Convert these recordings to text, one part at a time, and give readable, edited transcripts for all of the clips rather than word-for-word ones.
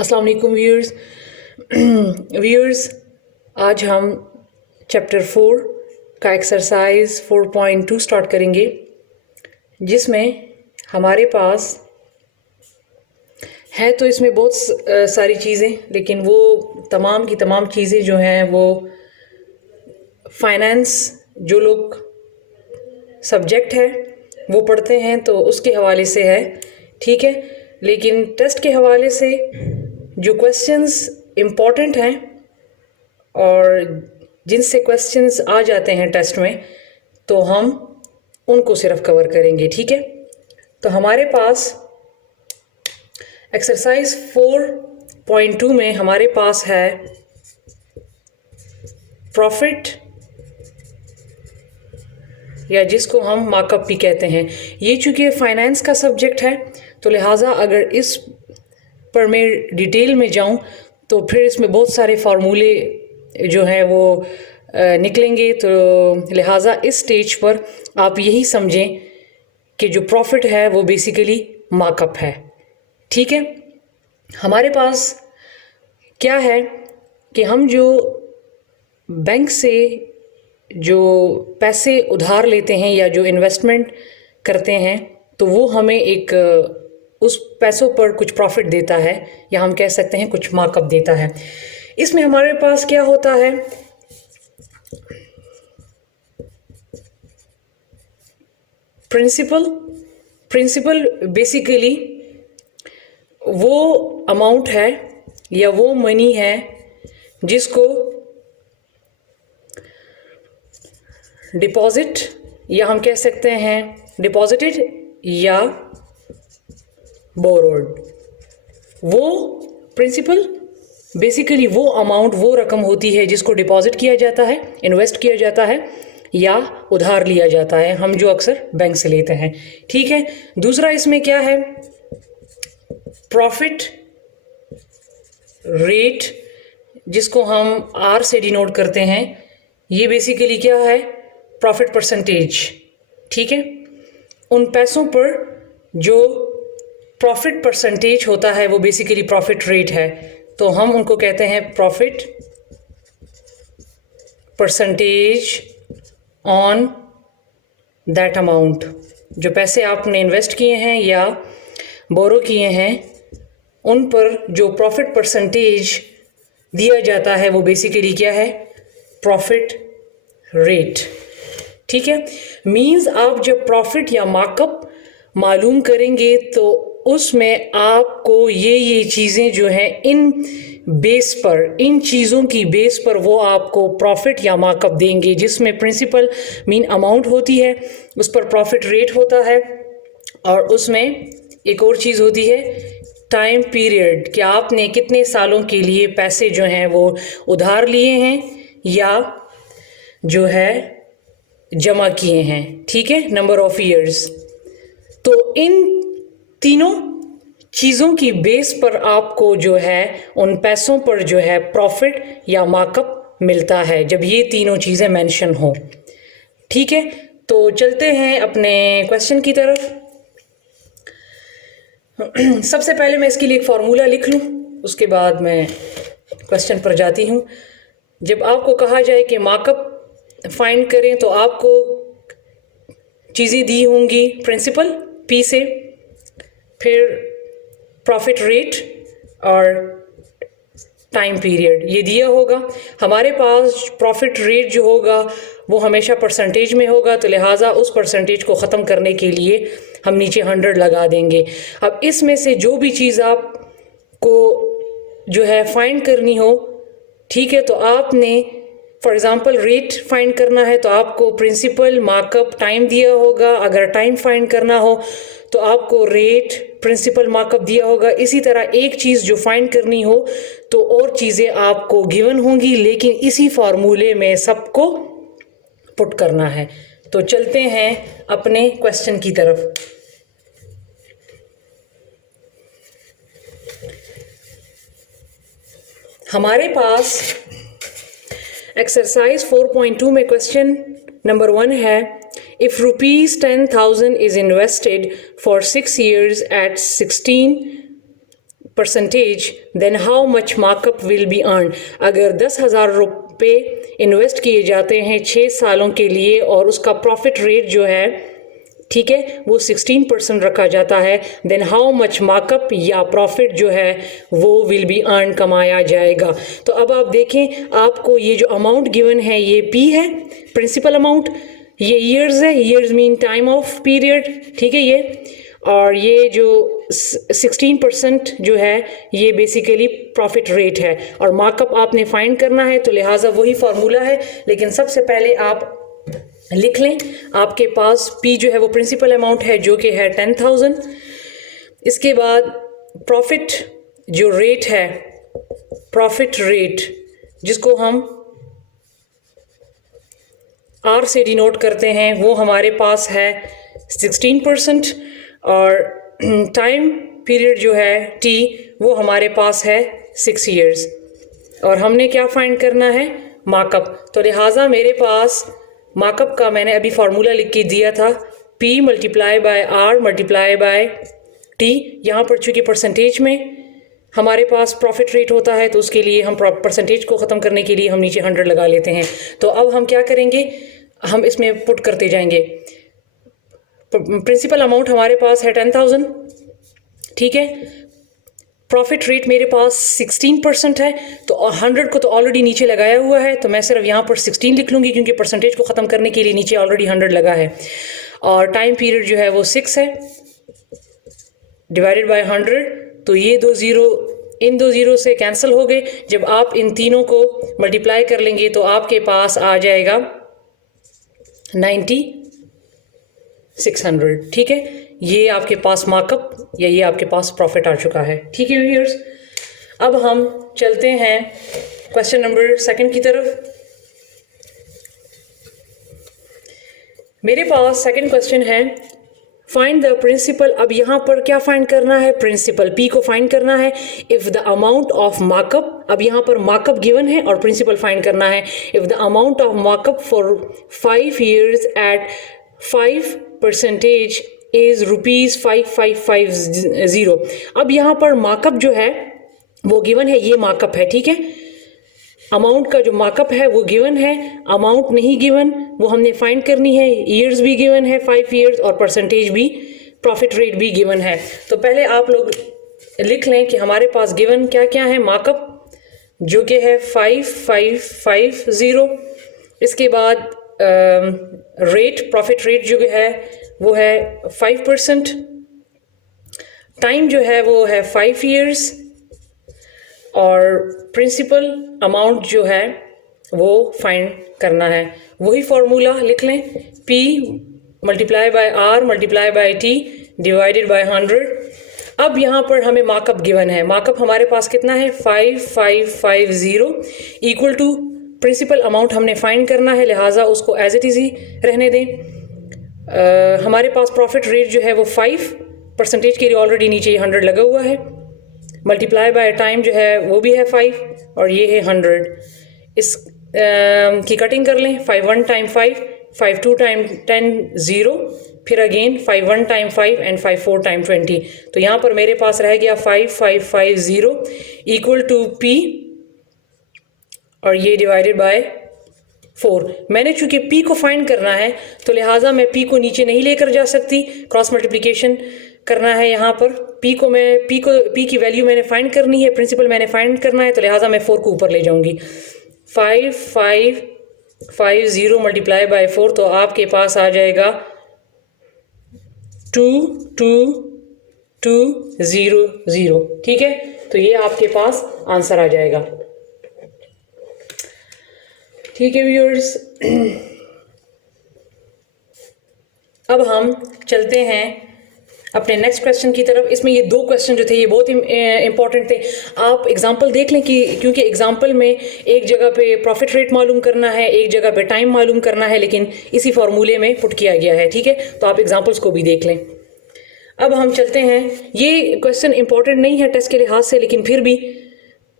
अस्सलाम वालेकुम व्यूअर्स आज हम चैप्टर 4 का एक्सरसाइज 4.2 स्टार्ट करेंगे, जिसमें हमारे पास है तो इसमें बहुत सारी चीज़ें, लेकिन वो तमाम की तमाम चीज़ें जो हैं वो फाइनेंस जो लोग सब्जेक्ट है वो पढ़ते हैं तो उसके हवाले से है, ठीक है। लेकिन टेस्ट के हवाले से जो क्वेश्चंस इम्पॉर्टेंट हैं और जिनसे क्वेश्चंस आ जाते हैं टेस्ट में, तो हम उनको सिर्फ कवर करेंगे, ठीक है। तो हमारे पास एक्सरसाइज 4.2 में हमारे पास है प्रॉफिट, या जिसको हम मार्कअप भी कहते हैं। ये चूँकि फाइनेंस का सब्जेक्ट है तो लिहाजा अगर इस पर मैं डिटेल में जाऊं तो फिर इसमें बहुत सारे फार्मूले जो हैं वो निकलेंगे, तो लिहाजा इस स्टेज पर आप यही समझें कि जो प्रॉफिट है वो बेसिकली मार्कअप है, ठीक है। हमारे पास क्या है कि हम जो बैंक से जो पैसे उधार लेते हैं या जो इन्वेस्टमेंट करते हैं, तो वो हमें एक उस पैसों पर कुछ प्रॉफिट देता है, या हम कह सकते हैं कुछ मार्कअप देता है। इसमें हमारे पास क्या होता है, प्रिंसिपल बेसिकली वो अमाउंट है या वो मनी है जिसको डिपॉजिट, या हम कह सकते हैं डिपॉजिटेड या बोरोड। वो प्रिंसिपल बेसिकली वो अमाउंट, वो रकम होती है जिसको डिपॉजिट किया जाता है, इन्वेस्ट किया जाता है या उधार लिया जाता है, हम जो अक्सर बैंक से लेते हैं, ठीक है। दूसरा इसमें क्या है, प्रॉफिट रेट, जिसको हम आर से डिनोट करते हैं। ये बेसिकली क्या है, प्रॉफिट परसेंटेज, ठीक है। उन पैसों पर जो प्रॉफिट परसेंटेज होता है वो बेसिकली प्रॉफिट रेट है, तो हम उनको कहते हैं profit percentage on that amount. जो पैसे आपने इन्वेस्ट किए हैं या बोरो किए हैं, उन पर जो प्रॉफिट परसेंटेज दिया जाता है वो बेसिकली क्या है, प्रॉफिट रेट, ठीक है। मीन्स आप जब प्रॉफिट या मार्कअप मालूम करेंगे तो उसमें आपको ये चीज़ें जो हैं इन बेस पर, इन चीज़ों की बेस पर वो आपको प्रॉफिट या मार्कअप देंगे, जिसमें प्रिंसिपल मीन अमाउंट होती है, उस पर प्रॉफिट रेट होता है, और उसमें एक और चीज़ होती है टाइम पीरियड, कि आपने कितने सालों के लिए पैसे जो हैं वो उधार लिए हैं या जो है जमा किए हैं, ठीक है, नंबर ऑफ ईयर्स। तो इन तीनों चीज़ों की बेस पर आपको जो है उन पैसों पर जो है प्रॉफिट या मार्कअप मिलता है, जब ये तीनों चीज़ें मेंशन हो, ठीक है। तो चलते हैं अपने क्वेश्चन की तरफ। सबसे पहले मैं इसके लिए एक फार्मूला लिख लूँ, उसके बाद मैं क्वेश्चन पर जाती हूँ। जब आपको कहा जाए कि मार्कअप फाइंड करें तो आपको चीज़ें दी होंगी, प्रिंसिपल पी से, फिर प्रॉफिट रेट और टाइम पीरियड, ये दिया होगा। हमारे पास प्रॉफिट रेट जो होगा वो हमेशा परसेंटेज में होगा, तो लिहाजा उस परसेंटेज को ख़त्म करने के लिए हम नीचे 100 लगा देंगे। अब इसमें से जो भी चीज़ आपको जो है फाइंड करनी हो, ठीक है, तो आपने फॉर एग्ज़ाम्पल रेट फाइंड करना है तो आपको प्रिंसिपल, मार्कअप, टाइम दिया होगा। अगर टाइम फाइंड करना हो तो आपको रेट, प्रिंसिपल, मार्कअप दिया होगा। इसी तरह एक चीज़ जो फाइंड करनी हो तो और चीज़ें आपको गिवन होंगी, लेकिन इसी फार्मूले में सबको पुट करना है। तो चलते हैं अपने क्वेश्चन की तरफ। हमारे पास एक्सरसाइज 4.2 में क्वेश्चन नंबर 1 है, if rupees 10,000 is invested for 6 years at 16 percentage then how much markup will be earn. अगर 10,000 रुपये इन्वेस्ट किए जाते हैं 6 सालों के लिए और उसका प्रॉफिट रेट जो है, ठीक है, वो 16% रखा जाता है, देन हाउ मच मार्कअप या प्रॉफिट जो है वो विल बी अर्न, कमाया जाएगा। तो अब आप देखें, आपको ये जो अमाउंट गिवन है ये पी है, प्रिंसिपल अमाउंट, ये ईयर्स है, years mean time of period, ठीक है ये, और ये जो 16% जो है ये बेसिकली प्रॉफिट रेट है, और मार्कअप आपने फाइंड करना है, तो लिहाजा वही फार्मूला है। लेकिन सबसे पहले आप लिख लें, आपके पास पी जो है वो प्रिंसिपल अमाउंट है जो कि है 10,000। इसके बाद प्रॉफिट जो रेट है, प्रॉफिट रेट जिसको हम आर से डिनोट करते हैं, वो हमारे पास है 16%, और टाइम पीरियड जो है टी वो हमारे पास है 6 ईयर्स, और हमने क्या फाइंड करना है, मार्कअप। तो लिहाजा मेरे पास मार्कअप का मैंने अभी फार्मूला लिख के दिया था, P multiply by R multiply by T। यहाँ पर चूँकि परसेंटेज में हमारे पास प्रॉफिट रेट होता है, तो उसके लिए हम परसेंटेज को ख़त्म करने के लिए हम नीचे 100 लगा लेते हैं। तो अब हम क्या करेंगे, हम इसमें पुट करते जाएंगे। प्रिंसिपल अमाउंट हमारे पास है 10,000, ठीक है, प्रॉफिट रेट मेरे पास 16% है, तो 100 को तो ऑलरेडी नीचे लगाया हुआ है, तो मैं सिर्फ यहाँ पर 16 लिख लूँगी क्योंकि परसेंटेज को ख़त्म करने के लिए नीचे ऑलरेडी 100 लगा है, और टाइम पीरियड जो है वो 6 है, डिवाइडेड बाय 100। तो ये 2 ज़ीरो, इन 2 ज़ीरो से कैंसिल हो गए। जब आप इन तीनों को मल्टीप्लाई कर लेंगे तो आपके पास आ जाएगा 9600, ठीक है। ये आपके पास मार्कअप या ये आपके पास प्रॉफिट आ चुका है, ठीक है व्यूअर्स। अब हम चलते हैं क्वेश्चन नंबर 2 की तरफ। मेरे पास सेकंड क्वेश्चन है, फाइंड द प्रिंसिपल। अब यहाँ पर क्या फाइंड करना है, प्रिंसिपल पी को फाइंड करना है। If the amount of markup, अब यहाँ पर मार्कअप गिवन है और प्रिंसिपल फाइंड करना है। If the amount of markup for 5 years at 5% is ₹5550। अब यहाँ पर मार्कअप जो है वो गिवन है, ये मार्कअप है, ठीक है। अमाउंट का जो मार्कअप है वो गिवन है, अमाउंट नहीं गिवन, वो हमने फाइंड करनी है। ईयर्स भी गिवन है 5 ईयर्स, और परसेंटेज भी, प्रॉफिट रेट भी गिवन है। तो पहले आप लोग लिख लें कि हमारे पास गिवन क्या क्या है, मार्कअप जो कि है 5550, इसके बाद रेट, प्रॉफिट रेट जो है वो है 5%, टाइम जो है वो है 5 ईयर्स, और प्रिंसिपल अमाउंट जो है वो फाइंड करना है। वही फॉर्मूला लिख लें, P multiply by R multiply by T divided by 100। अब यहाँ पर हमें मार्कअप गिवन है, मार्कअप हमारे पास कितना है 5550 इक्वल टू प्रिंसिपल अमाउंट हमने फाइंड करना है, लिहाजा उसको एज इट इज़ ही रहने दें। हमारे पास प्रॉफिट रेट जो है वो 5% के लिए ऑलरेडी नीचे 100 लगा हुआ है, मल्टीप्लाई बाय टाइम जो है वो भी है 5, और ये है 100। इस की कटिंग कर लें, 51 टाइम 5, 52 टाइम 10 0, फिर अगेन 51 टाइम 5 एंड 54 टाइम 20। तो यहाँ पर मेरे पास रह गया 5550 इक्वल टू P, और ये डिवाइडेड बाय 4। मैंने चूंकि P को फाइंड करना है तो लिहाजा मैं P को नीचे नहीं लेकर जा सकती, क्रॉस मल्टीप्लिकेशन करना है। यहाँ पर P की वैल्यू मैंने फाइंड करनी है, प्रिंसिपल मैंने फाइंड करना है, तो लिहाजा मैं 4 को ऊपर ले जाऊंगी। 5550 मल्टीप्लाई बाय 4, तो आपके पास आ जाएगा 2200, ठीक है। तो ये आपके पास आंसर आ जाएगा, ठीक है व्यूअर्स। अब हम चलते हैं अपने नेक्स्ट क्वेश्चन की तरफ। इसमें ये 2 क्वेश्चन जो थे ये बहुत इंपॉर्टेंट थे। आप एग्जांपल देख लें कि क्योंकि एग्जांपल में एक जगह पे प्रॉफिट रेट मालूम करना है, एक जगह पे टाइम मालूम करना है, लेकिन इसी फॉर्मूले में पुट किया गया है, ठीक है। तो आप एग्जांपल्स को भी देख लें। अब हम चलते हैं, ये क्वेश्चन इंपॉर्टेंट नहीं है टेस्ट के लिहाज से, लेकिन फिर भी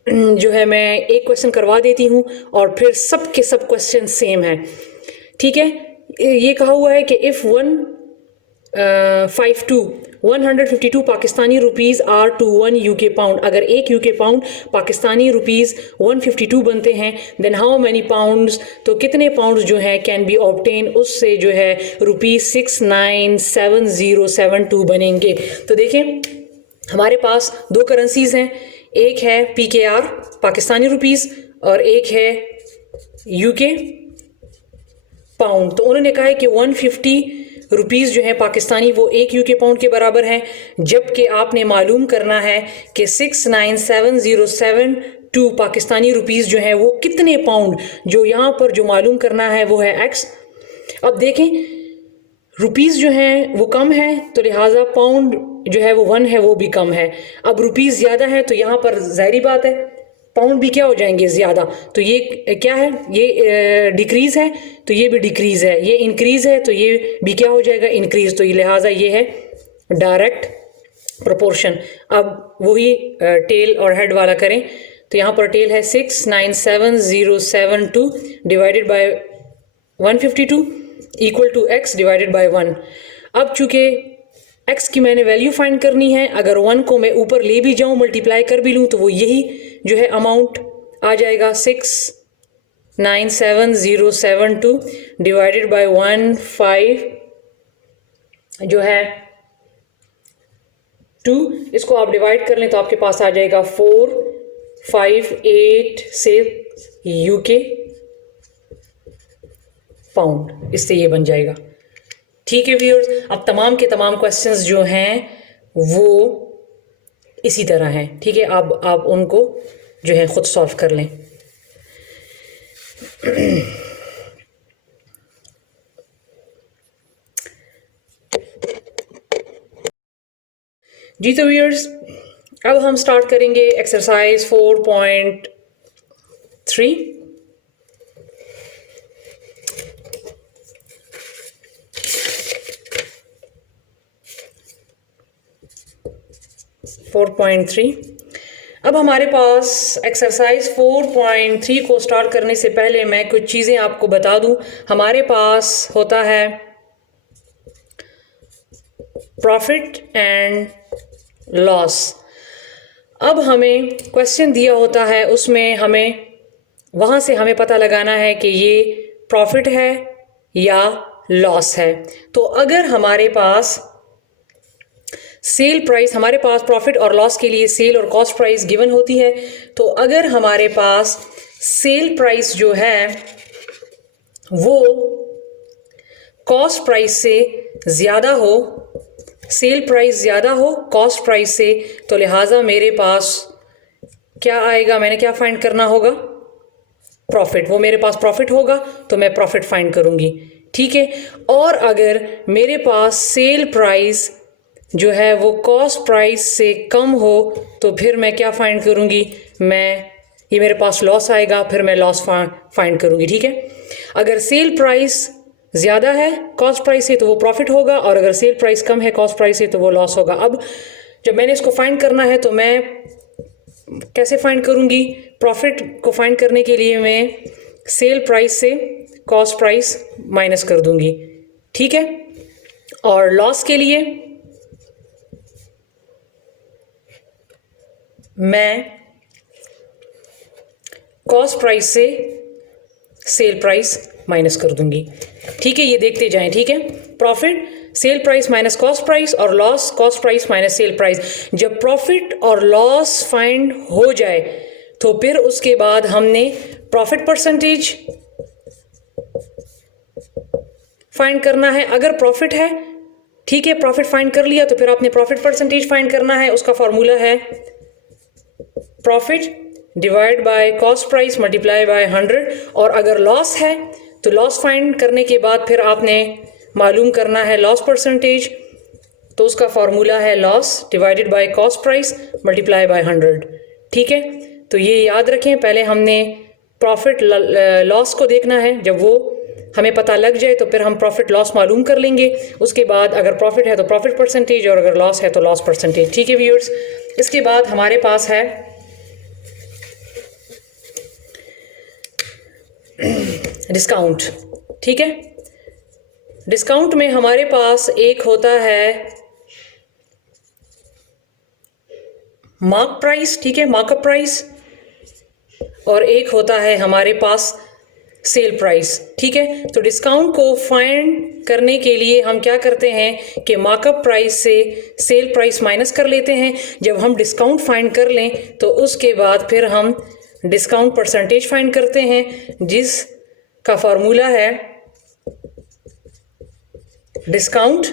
जो है मैं एक क्वेश्चन करवा देती हूँ और फिर सब के सब क्वेश्चन सेम है, ठीक है। ये कहा हुआ है कि if 152 152 Pakistani rupees are to 1 UK pound, अगर 1 यूके पाउंड पाकिस्तानी रुपीज़ 152 बनते हैं, देन हाउ मैनी पाउंड्स, तो कितने पाउंड्स जो है कैन बी ऑब्टेन, उससे जो है ₹697072 बनेंगे। तो देखें हमारे पास दो करेंसीज हैं, एक है PKR पाकिस्तानी रुपीज़ और एक है यूके पाउंड। तो उन्होंने कहा है कि 150 रुपीज़ जो है पाकिस्तानी वो 1 यूके पाउंड के बराबर है, जबकि आपने मालूम करना है कि 697072 पाकिस्तानी रुपीज़ जो है वो कितने पाउंड, जो यहाँ पर जो मालूम करना है वो है x। अब देखें रुपीज़ जो है वो कम है तो लिहाजा पाउंड जो है वो 1 है वो भी कम है। अब रुपीज़ ज़्यादा है तो यहाँ पर ज़ाहिरी बात है पाउंड भी क्या हो जाएंगे ज़्यादा, तो ये क्या है, ये डिक्रीज़ है तो ये भी डिक्रीज़ है, ये इंक्रीज़ है तो ये भी क्या हो जाएगा इंक्रीज़, तो ये लिहाजा ये है डायरेक्ट प्रोपोर्शन। अब वही टेल और हेड वाला करें तो यहाँ पर टेल है 697072 divided by 152 equal to x divided by 1। अब चूँकि x की मैंने वैल्यू फाइंड करनी है, अगर 1 को मैं ऊपर ले भी जाऊँ मल्टीप्लाई कर भी लूँ तो वो यही जो है अमाउंट आ जाएगा 697072 डिवाइडेड बाय 15 जो है 2, इसको आप डिवाइड कर लें तो आपके पास आ जाएगा 458 यूके पाउंड, इससे ये बन जाएगा। ठीक है व्यूअर्स, अब तमाम के तमाम क्वेश्चंस जो हैं वो इसी तरह हैं। ठीक है, आप उनको जो है खुद सॉल्व कर लें। जी तो व्यूअर्स अब हम स्टार्ट करेंगे एक्सरसाइज 4.3। अब हमारे पास एक्सरसाइज 4.3 को स्टार्ट करने से पहले मैं कुछ चीज़ें आपको बता दूं। हमारे पास होता है प्रॉफिट एंड लॉस। अब हमें क्वेश्चन दिया होता है, उसमें हमें वहाँ से हमें पता लगाना है कि ये प्रॉफिट है या लॉस है। तो अगर हमारे पास सेल प्राइस, हमारे पास प्रॉफिट और लॉस के लिए सेल और कॉस्ट प्राइस गिवन होती है, तो अगर हमारे पास सेल प्राइस जो है वो कॉस्ट प्राइस से ज़्यादा हो, सेल प्राइस ज़्यादा हो कॉस्ट प्राइस से, तो लिहाजा मेरे पास क्या आएगा, मैंने क्या फाइंड करना होगा, प्रॉफिट। वो मेरे पास प्रॉफिट होगा तो मैं प्रॉफिट फाइंड करूँगी। ठीक है, और अगर मेरे पास सेल प्राइस जो है वो कॉस्ट प्राइस से कम हो तो फिर मैं क्या फाइंड करूँगी, ये मेरे पास लॉस आएगा, फिर मैं लॉस फाइंड करूँगी। ठीक है, अगर सेल प्राइस ज़्यादा है कॉस्ट प्राइस से तो वो प्रॉफिट होगा, और अगर सेल प्राइस कम है कॉस्ट प्राइस से तो वो लॉस होगा। अब जब मैंने इसको फाइंड करना है तो मैं कैसे फाइंड करूँगी, प्रॉफिट को फाइंड करने के लिए मैं सेल प्राइस से कॉस्ट प्राइस माइनस कर दूँगी। ठीक है, और लॉस के लिए मैं कॉस्ट प्राइस से सेल प्राइस माइनस कर दूंगी। ठीक है, ये देखते जाएं। ठीक है, profit sell price minus cost price और loss cost price minus sell price. जब प्रॉफिट और लॉस फाइंड हो जाए तो फिर उसके बाद हमने प्रॉफिट परसेंटेज फाइंड करना है। अगर प्रॉफिट है, ठीक है, प्रॉफिट फाइंड कर लिया तो फिर आपने प्रॉफिट परसेंटेज फाइंड करना है। उसका फॉर्मूला है profit divide by cost price multiply by 100। और अगर लॉस है तो लॉस फाइंड करने के बाद फिर आपने मालूम करना है लॉस परसेंटेज, तो उसका फॉर्मूला है loss divided by cost price multiply by 100। ठीक है, तो ये याद रखें, पहले हमने प्रॉफिट लॉस को देखना है। जब वो हमें पता लग जाए तो फिर हम प्रॉफिट लॉस मालूम कर लेंगे। उसके बाद अगर प्रॉफिट है तो प्रॉफिट परसेंटेज और अगर लॉस है तो लॉस परसेंटेज। ठीक है व्यूअर्स, इसके बाद हमारे पास है डिस्काउंट। ठीक है, डिस्काउंट में हमारे पास एक होता है मार्क प्राइस, ठीक है, मार्कअप प्राइस, और एक होता है हमारे पास सेल प्राइस, ठीक है। तो डिस्काउंट को फाइंड करने के लिए हम क्या करते हैं कि मार्कअप प्राइस से सेल प्राइस माइनस कर लेते हैं। जब हम डिस्काउंट फाइंड कर लें तो उसके बाद फिर हम डिस्काउंट परसेंटेज फाइंड करते हैं, जिसका फॉर्मूला है discount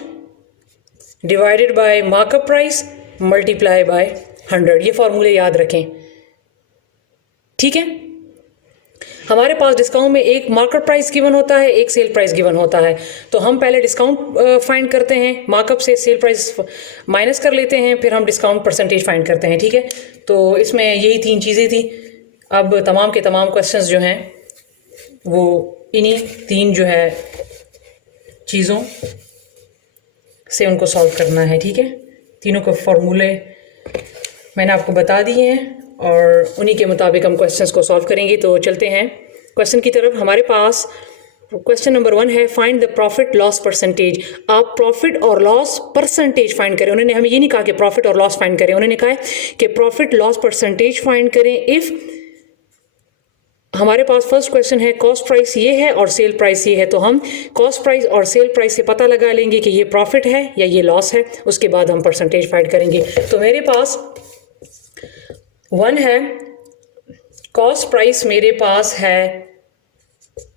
divided by markup price multiply by 100। ये फॉर्मूले याद रखें, ठीक है। हमारे पास डिस्काउंट में एक मार्केट प्राइस गिवन होता है, एक सेल प्राइस गिवन होता है। तो हम पहले डिस्काउंट फाइंड करते हैं, मार्कअप से सेल प्राइस माइनस कर लेते हैं, फिर हम डिस्काउंट परसेंटेज फाइंड करते हैं, ठीक है। तो इसमें यही 3 चीज़ें थी। अब तमाम के तमाम क्वेश्चंस जो हैं वो इन्हीं 3 जो है चीज़ों से उनको सॉल्व करना है, ठीक है। तीनों के फॉर्मूले मैंने आपको बता दिए हैं और उन्हीं के मुताबिक हम क्वेश्चंस को सॉल्व करेंगे। तो चलते हैं क्वेश्चन की तरफ। हमारे पास क्वेश्चन नंबर 1 है find the profit loss percentage. आप प्रॉफिट और लॉस परसेंटेज फाइंड करें। उन्होंने हमें ये नहीं कहा कि प्रॉफिट और लॉस फाइंड करें, उन्होंने कहा है कि प्रॉफिट लॉस परसेंटेज फाइंड करें इफ़ हमारे पास फर्स्ट क्वेश्चन है कॉस्ट प्राइस ये है और सेल प्राइस ये है। तो हम कॉस्ट प्राइस और सेल प्राइस से पता लगा लेंगे कि ये प्रॉफिट है या ये लॉस है, उसके बाद हम परसेंटेज फाइंड करेंगे। तो मेरे पास 1 है, कॉस्ट प्राइस मेरे पास है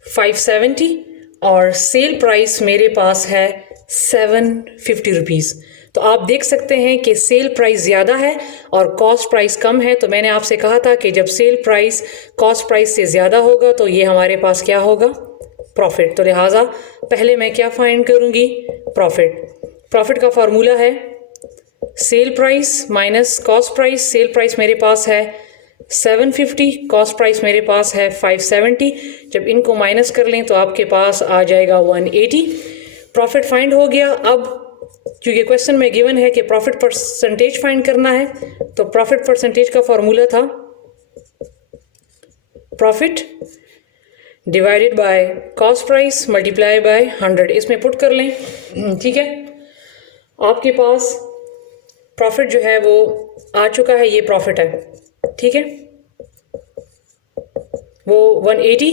570 और सेल प्राइस मेरे पास है 750 रुपीज़। तो आप देख सकते हैं कि सेल प्राइस ज़्यादा है और कॉस्ट प्राइस कम है। तो मैंने आपसे कहा था कि जब सेल प्राइस कॉस्ट प्राइस से ज़्यादा होगा तो ये हमारे पास क्या होगा, प्रॉफिट। तो लिहाजा पहले मैं क्या फाइंड करूँगी, प्रॉफिट। प्रॉफिट का फार्मूला है cell price minus cost price. Sale price मेरे पास है 750, कॉस्ट प्राइस मेरे पास है 570। जब इनको माइनस कर लें तो आपके पास आ जाएगा 180। प्रॉफिट फाइंड हो गया। अब क्योंकि क्वेश्चन में गिवन है कि प्रॉफिट परसेंटेज फाइंड करना है, तो प्रॉफिट परसेंटेज का फॉर्मूला था profit divided by cost price multiply by 100। इसमें पुट कर लें, ठीक है। आपके पास प्रॉफिट जो है वो आ चुका है, ये प्रॉफिट है, ठीक है, वो 180।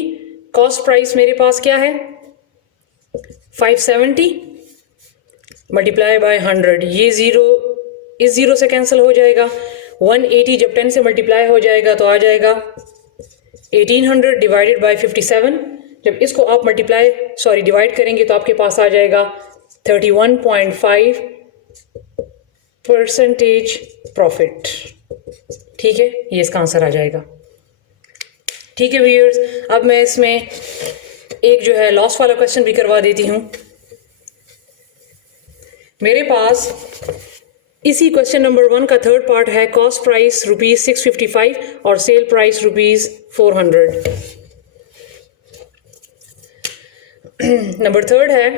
कॉस्ट प्राइस मेरे पास क्या है 570 मल्टीप्लाई बाय 100। ये ज़ीरो इस ज़ीरो से कैंसिल हो जाएगा। 180 जब 10 से मल्टीप्लाई हो जाएगा तो आ जाएगा 1800 डिवाइडेड बाय 57। जब इसको आप डिवाइड करेंगे तो आपके पास आ जाएगा 31.5% प्रॉफिट, ठीक है। ये इसका आंसर आ जाएगा, ठीक है व्यूअर्स। अब मैं इसमें एक जो है लॉस वाला क्वेश्चन भी करवा देती हूँ। मेरे पास इसी क्वेश्चन नंबर 1 का थर्ड पार्ट है कॉस्ट प्राइस ₹655 और सेल प्राइस ₹400। नंबर 3 है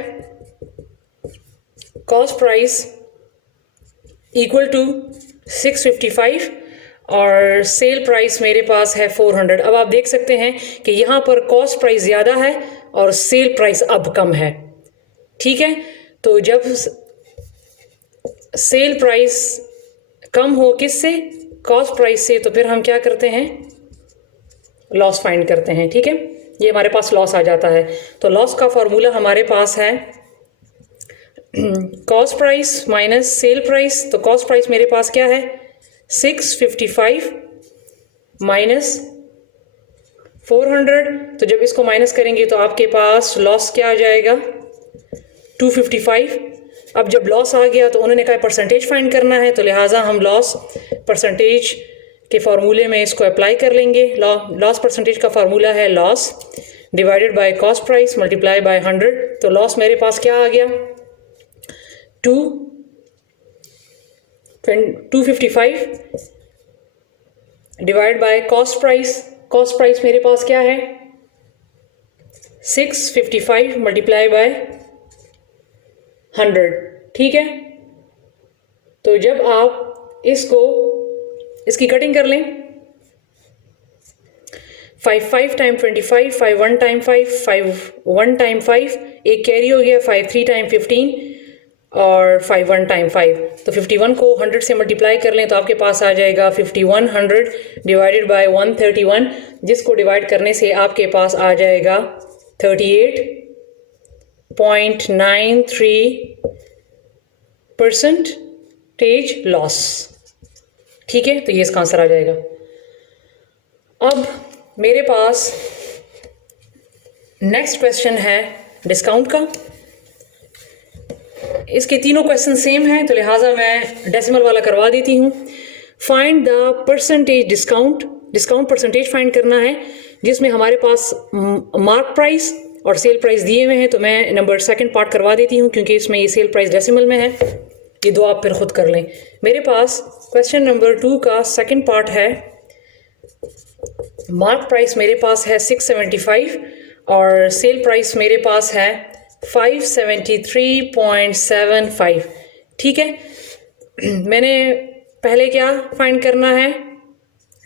कॉस्ट प्राइस इक्वल टू 655 और सेल प्राइस मेरे पास है 400। अब आप देख सकते हैं कि यहाँ पर कॉस्ट प्राइस ज़्यादा है और सेल प्राइस अब कम है, ठीक है। तो जब सेल प्राइस कम हो किससे, कॉस्ट प्राइस से, तो फिर हम क्या करते हैं, लॉस फाइंड करते हैं, ठीक है। ये हमारे पास लॉस आ जाता है। तो लॉस का फॉर्मूला हमारे पास है cost price minus sell price. तो कॉस्ट प्राइस मेरे पास क्या है 655 माइनस 400। तो जब इसको माइनस करेंगे तो आपके पास लॉस क्या आ जाएगा 255। अब जब लॉस आ गया तो उन्होंने कहा परसेंटेज फाइंड करना है, तो लिहाजा हम लॉस परसेंटेज के फार्मूले में इसको अप्लाई कर लेंगे। लॉस परसेंटेज का फार्मूला है loss divided by cost price multiply by 100। तो लॉस मेरे पास क्या आ गया 255 divide by cost price. Cost price मेरे पास क्या है 655 मल्टीप्लाई बाय 100, ठीक है। तो जब आप इसकी कटिंग कर लें 5 टाइम 25, 5 1 टाइम 5, 5 1 टाइम 5, एक कैरी हो गया 5 3 टाइम 15, और 51 टाइम 5, तो 51 को 100 से मल्टीप्लाई कर लें तो आपके पास आ जाएगा 5100 डिवाइडेड बाय 131, जिसको डिवाइड करने से आपके पास आ जाएगा 38.93% लॉस। ठीक है, तो ये इसका आंसर आ जाएगा। अब मेरे पास नेक्स्ट क्वेश्चन है डिस्काउंट का। इसके तीनों क्वेश्चन सेम हैं, तो लिहाजा मैं डेसिमल वाला करवा देती हूँ। Find the percentage discount, discount percentage find करना है जिसमें हमारे पास मार्क प्राइस और सेल प्राइस दिए हुए हैं। तो मैं नंबर सेकंड पार्ट करवा देती हूँ क्योंकि इसमें ये सेल प्राइस डेसिमल में है। ये दो आप फिर खुद कर लें। मेरे पास क्वेश्चन नंबर 2 का सेकंड पार्ट है। मार्क प्राइस मेरे पास है 675 और सेल प्राइस मेरे पास है 573.75। ठीक है, मैंने पहले क्या फाइंड करना है,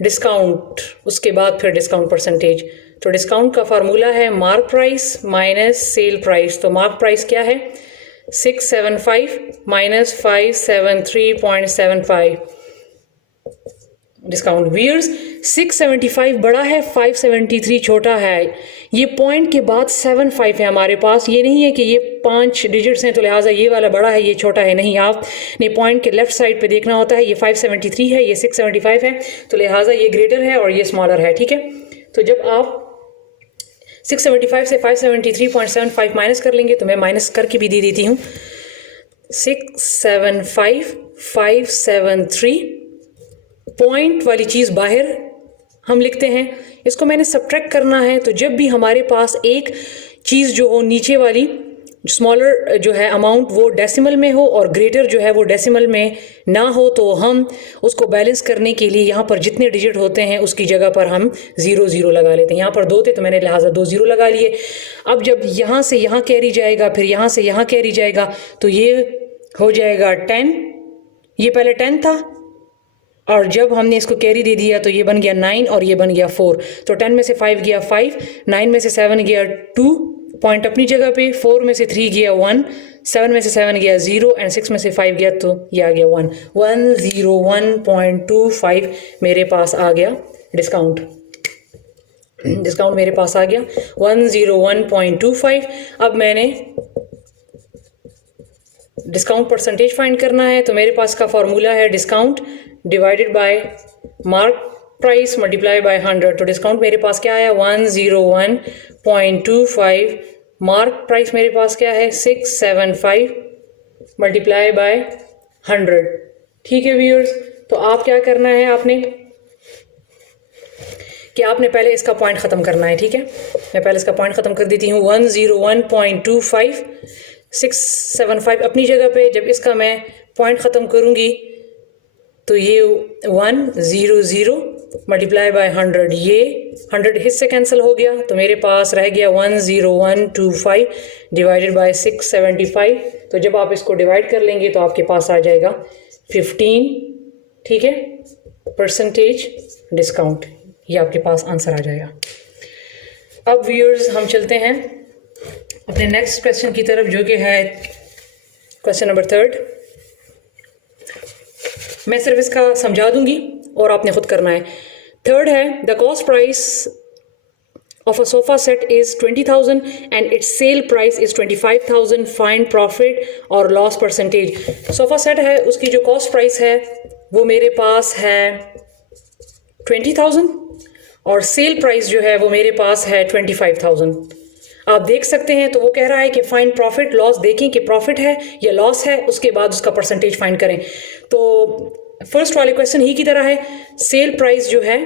डिस्काउंट, उसके बाद फिर डिस्काउंट परसेंटेज। तो डिस्काउंट का फार्मूला है mark price minus sell price. तो मार्क प्राइस क्या है, 675 माइनस 573.75 डिस्काउंट। व्यूअर्स 675 बड़ा है, 573 छोटा है। ये पॉइंट के बाद 75 है हमारे पास। ये नहीं है कि ये 5 डिजिट्स हैं तो लिहाजा ये वाला बड़ा है ये छोटा है, नहीं। आपने पॉइंट के लेफ्ट साइड पे देखना होता है। ये 573 है, ये 675 है, तो लिहाजा ये ग्रेटर है और ये स्मॉलर है। ठीक है, तो जब आप 675 से 573.75 माइनस कर लेंगे, तो मैं माइनस करके भी दे देती हूँ। 675 573 पॉइंट वाली चीज़ बाहर हम लिखते हैं, इसको मैंने सब्ट्रैक्ट करना है। तो जब भी हमारे पास एक चीज़ जो हो नीचे वाली स्मॉलर जो है अमाउंट वो डेसिमल में हो और ग्रेटर जो है वो डेसिमल में ना हो, तो हम उसको बैलेंस करने के लिए यहाँ पर जितने डिजिट होते हैं उसकी जगह पर हम 0 लगा लेते हैं। यहाँ पर 2 थे तो मैंने लिहाजा 2 0 लगा लिए। अब जब यहाँ से यहाँ कैरी जाएगा, फिर यहाँ से यहाँ कैरी जाएगा, तो ये हो जाएगा 10। ये पहले 10 था और जब हमने इसको कैरी दे दिया तो ये बन गया 9 और ये बन गया 4। तो 10 में से 5 गया 5, 9 में से 7 गया 2 पॉइंट अपनी जगह पे, 4 में से 3 गया 1, 7 में से 7 गया 0 एंड 6 में से 5 गया तो ये आ गया 1। 101.25 मेरे पास आ गया डिस्काउंट। डिस्काउंट मेरे पास आ गया 101.25। अब मैंने डिस्काउंट परसेंटेज फाइंड करना है, तो मेरे पास का फॉर्मूला है discount divided by mark price multiply by 100। तो डिस्काउंट मेरे पास क्या आया, 101.25। मार्क प्राइस मेरे पास क्या है, 675 मल्टीप्लाई बाय 100। ठीक है व्यूअर्स, तो आप क्या करना है आपने कि आपने पहले इसका पॉइंट ख़त्म करना है। ठीक है, मैं पहले इसका पॉइंट ख़त्म कर देती हूँ। 101.25 675 अपनी जगह पे। जब इसका मैं पॉइंट ख़त्म करूँगी तो ये 100 मल्टीप्लाई बाय 100, ये 100 हिस्से कैंसिल हो गया, तो मेरे पास रह गया 10125 डिवाइडेड बाय 675। तो जब आप इसको डिवाइड कर लेंगे तो आपके पास आ जाएगा 15। ठीक है, परसेंटेज डिस्काउंट, ये आपके पास आंसर आ जाएगा। अब व्यूअर्स हम चलते हैं अपने नेक्स्ट क्वेश्चन की तरफ, जो कि है क्वेश्चन नंबर 3। मैं सिर्फ इसका समझा दूंगी और आपने खुद करना है। 3 है, the cost price of a sofa set is 20,000 and it's sale price is 25,000। Find profit और लॉस परसेंटेज। सोफा सेट है, उसकी जो कॉस्ट प्राइस है वो मेरे पास है 20,000 और सेल प्राइस जो है वो मेरे पास है 25,000। आप देख सकते हैं, तो वो कह रहा है कि फाइंड प्रॉफिट लॉस। देखें कि प्रॉफिट है या लॉस है, उसके बाद उसका परसेंटेज फाइंड करें। तो फर्स्ट वाले क्वेश्चन ही की तरह है, सेल प्राइस जो है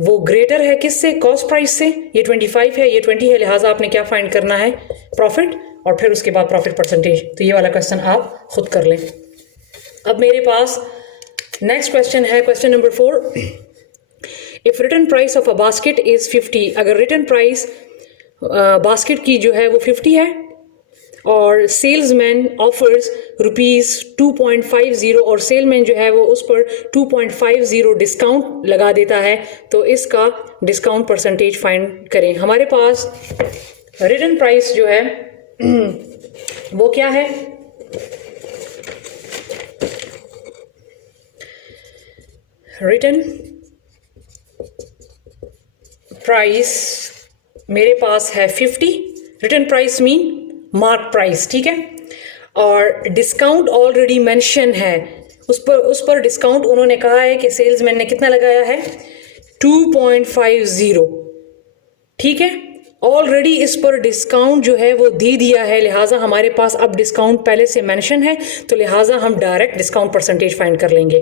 वो ग्रेटर है किससे, कॉस्ट प्राइस से। ये 25 है, ये 20 है, लिहाजा आपने क्या फाइंड करना है, प्रॉफिट, और फिर उसके बाद प्रॉफिट परसेंटेज। तो ये वाला क्वेश्चन आप खुद कर लें। अब मेरे पास नेक्स्ट क्वेश्चन है, question number 4। If return price of a basket is 50, अगर रिटर्न प्राइस बास्केट की जो है वो 50 है और सेल्समैन ऑफर्स ₹2.50 और सेलमैन जो है वो उस पर 2.50 डिस्काउंट लगा देता है, तो इसका डिस्काउंट परसेंटेज फाइंड करें। हमारे पास रिटर्न प्राइस जो है वो क्या है, रिटन प्राइस मेरे पास है 50, return price mean mark price, ठीक है। और डिस्काउंट ऑलरेडी मेंशन है, उस पर डिस्काउंट उन्होंने कहा है कि सेल्समैन ने कितना लगाया है 2.50, ठीक है। ऑलरेडी इस पर डिस्काउंट जो है वो दे दिया है, लिहाजा हमारे पास अब डिस्काउंट पहले से मेंशन है, तो लिहाजा हम डायरेक्ट डिस्काउंट परसेंटेज फाइंड कर लेंगे।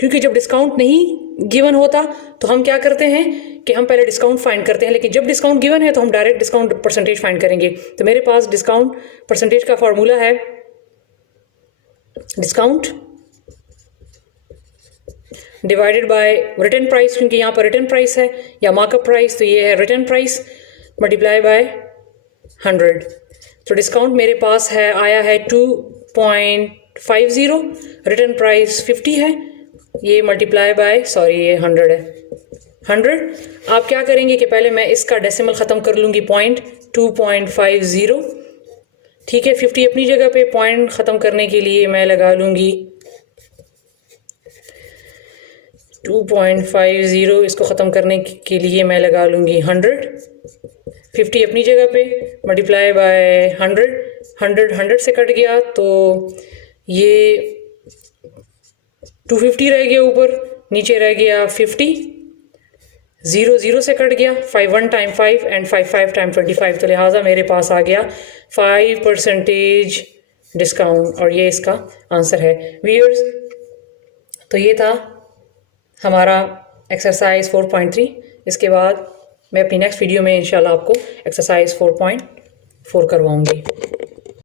क्योंकि जब डिस्काउंट नहीं गिवन होता तो हम क्या करते हैं कि हम पहले डिस्काउंट फाइंड करते हैं, लेकिन जब डिस्काउंट गिवन है तो हम डायरेक्ट डिस्काउंट परसेंटेज फाइंड करेंगे। तो मेरे पास डिस्काउंट परसेंटेज का फॉर्मूला है discount divided by return price, क्योंकि यहाँ पर रिटर्न प्राइस है या मार्कअप प्राइस, तो ये है रिटर्न प्राइस मल्टीप्लाई बाय 100। तो डिस्काउंट मेरे पास है आया है 2.50, रिटर्न प्राइस 50 है, ये मल्टीप्लाई बाय ये 100 है 100। आप क्या करेंगे कि पहले मैं इसका डेसिमल ख़त्म कर लूँगी, पॉइंट 2.50, ठीक है। 50 अपनी जगह पे, पॉइंट ख़त्म करने के लिए मैं लगा लूँगी 2.50, इसको ख़त्म करने के लिए मैं लगा लूँगी 100। 50 अपनी जगह पे, मल्टीप्लाई बाय 100 से कट गया तो ये 250 रह गया ऊपर, नीचे रह गया 50, 0 से कट गया, 5 1 टाइम 5 एंड 5 टाइम 25, तो लिहाजा मेरे पास आ गया 5% डिस्काउंट, और ये इसका आंसर है व्यूअर्स। तो ये था हमारा एक्सरसाइज 4.3। इसके बाद मैं अपनी नेक्स्ट वीडियो में इंशाल्लाह आपको एक्सरसाइज 4.4 करवाऊंगी।